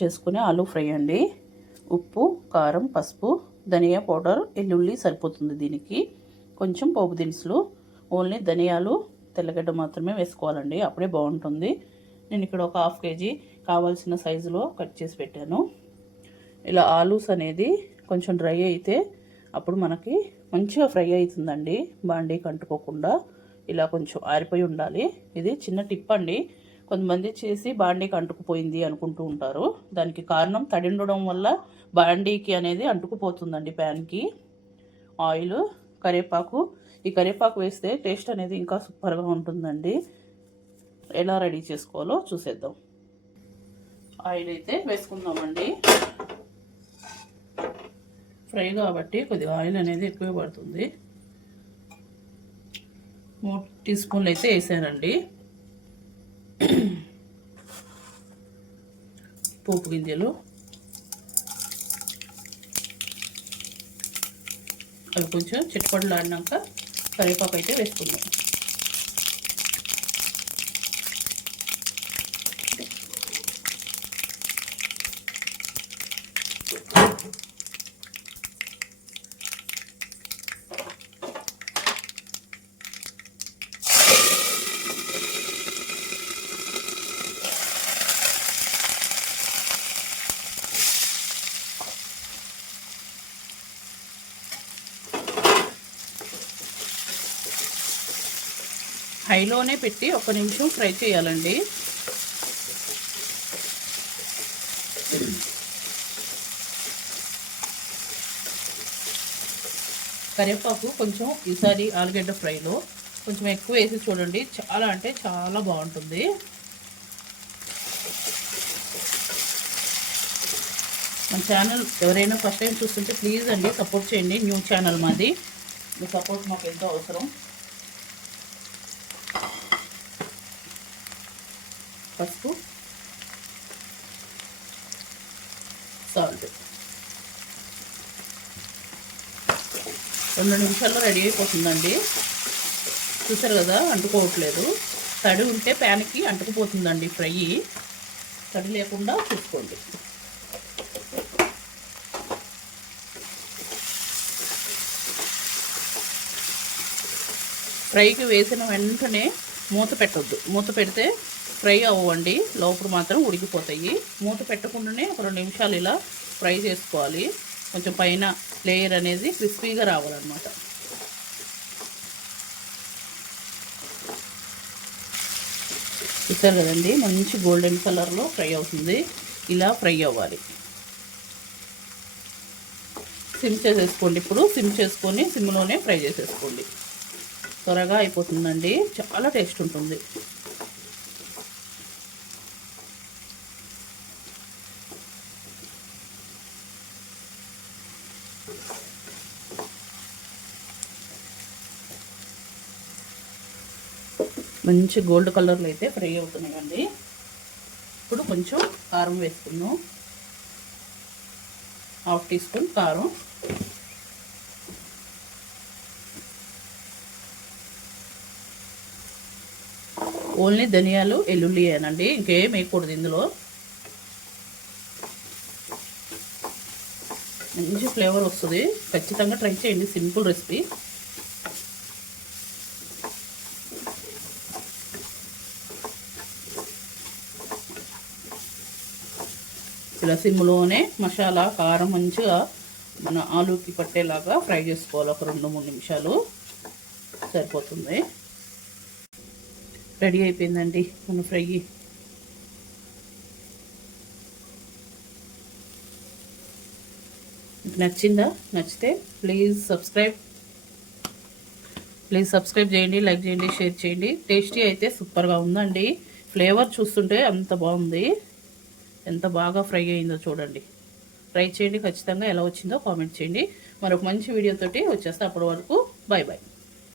చేసుకునే ఆలూ ఫ్రై అండి. ఉప్పు, కారం, పసుపు, ధనియా పౌడర్, ఎల్లుల్లి సరిపోతుంది. దీనికి కొంచెం పోపు దినుసులు, ఓన్లీ ధనియాలు, తెల్లగడ్డ మాత్రమే వేసుకోవాలండి, అప్పుడే బాగుంటుంది. నేను ఇక్కడ ఒక 1/2 kg కావాల్సిన సైజులో కట్ చేసి పెట్టాను. ఇలా ఆలూస్ అనేది కొంచెం డ్రై అయితే అప్పుడు మనకి మంచిగా ఫ్రై అవుతుందండి, బాండీకి అంటుకోకుండా. ఇలా కొంచెం ఆరిపోయి ఉండాలి. ఇది చిన్న టిప్ అండి. కొంతమంది చేసి బాండీకి అంటుకుపోయింది అనుకుంటూ ఉంటారు. దానికి కారణం తడి ఉండడం వల్ల బాండీకి అనేది అంటుకుపోతుందండి ప్యాన్కి. ఆయిల్, కరివేపాకు. ఈ కరివేపాకు వేస్తే టేస్ట్ అనేది ఇంకా సూపర్గా ఉంటుందండి. ఎలా రెడీ చేసుకోవాలో చూసేద్దాం. ఆయిల్ అయితే వేసుకుందామండి. ఫ్రై కాబట్టి కొద్దిగా ఆయిల్ అనేది ఎక్కువ పడుతుంది. 3 టీ స్పూన్లు అయితే వేసానండి. పోపు గింజలు అవి కొంచెం చిట్పడలాడినాక కరివేపాకు అయితే వేసుకుందాం. హైలోనే పెట్టి 1 నిమిషం ఫ్రై చేయాలండి. కరివేపాకు కొంచెం ఈసారి ఆలుగడ్డ ఫ్రైలో కొంచెం ఎక్కువ వేసి చూడండి, చాలా అంటే చాలా బాగుంటుంది. మన ఛానల్ ఎవరైనా ఫస్ట్ టైం చూస్తుంటే ప్లీజ్ అండి సపోర్ట్ చేయండి. న్యూ ఛానల్ మాది, మీ సపోర్ట్ మాకు ఎంతో అవసరం. పసుపు, సాల్ట్. 2 నిమిషాల్లో రెడీ అయిపోతుందండి. చూసారు కదా, అంటుకోవట్లేదు. తడి ఉంటే ప్యాన్కి అంటుకుపోతుందండి ఫ్రై. తడి లేకుండా చూసుకోండి. ఫ్రైకి వేసిన వెంటనే మూత పెట్టొద్దు. మూత పెడితే ఫ్రై అవ్వండి, లోపల మాత్రం ఉడికిపోతాయి. మూత పెట్టకుండానే ఒక 2 నిమిషాలు ఇలా ఫ్రై చేసుకోవాలి. కొంచెం పైన లేయర్ అనేది క్రిస్పీగా రావాలన్నమాట. చూసారు కదండి, మంచి గోల్డెన్ కలర్లో ఫ్రై అవుతుంది. ఇలా ఫ్రై అవ్వాలి. సిమ్ చేసేసుకోండి. ఇప్పుడు సిమ్ చేసుకొని సిమ్లోనే ఫ్రై చేసేసుకోండి. త్వరగా అయిపోతుందండి, చాలా టేస్ట్ ఉంటుంది. మంచి గోల్డ్ కలర్లో అయితే ఫ్రై అవుతున్నాయండి. ఇప్పుడు కొంచెం కారం వేసుకుందాం. 1/2 టీ స్పూన్ కారం, ఓన్లీ ధనియాలు, ఎల్లుల్లి అనండి, ఇంకేం వేయకూడదు ఇందులో. మంచి ఫ్లేవర్ వస్తుంది. ఖచ్చితంగా ట్రై చేయండి, సింపుల్ రెసిపీ. ఇలా సిమ్లోనే మసాలా, కారం మంచిగా మన ఆలూకి పట్టేలాగా ఫ్రై చేసుకోవాలి. ఒక 2-3 నిమిషాలు సరిపోతుంది. రెడీ అయిపోయిందండి మన ఫ్రై. నచ్చిందా? నచ్చితే ప్లీజ్ సబ్స్క్రైబ్ చేయండి, లైక్ చేయండి, షేర్ చేయండి. టేస్టీ అయితే సూపర్గా ఉందండి. ఫ్లేవర్ చూస్తుంటే అంత బాగుంది. ఎంత బాగా ఫ్రై అయిందో చూడండి. ట్రై చేయండి ఖచ్చితంగా. ఎలా వచ్చిందో కామెంట్ చేయండి. మరొక మంచి వీడియోతోటి వచ్చేస్తే అప్పటి వరకు బాయ్ బాయ్.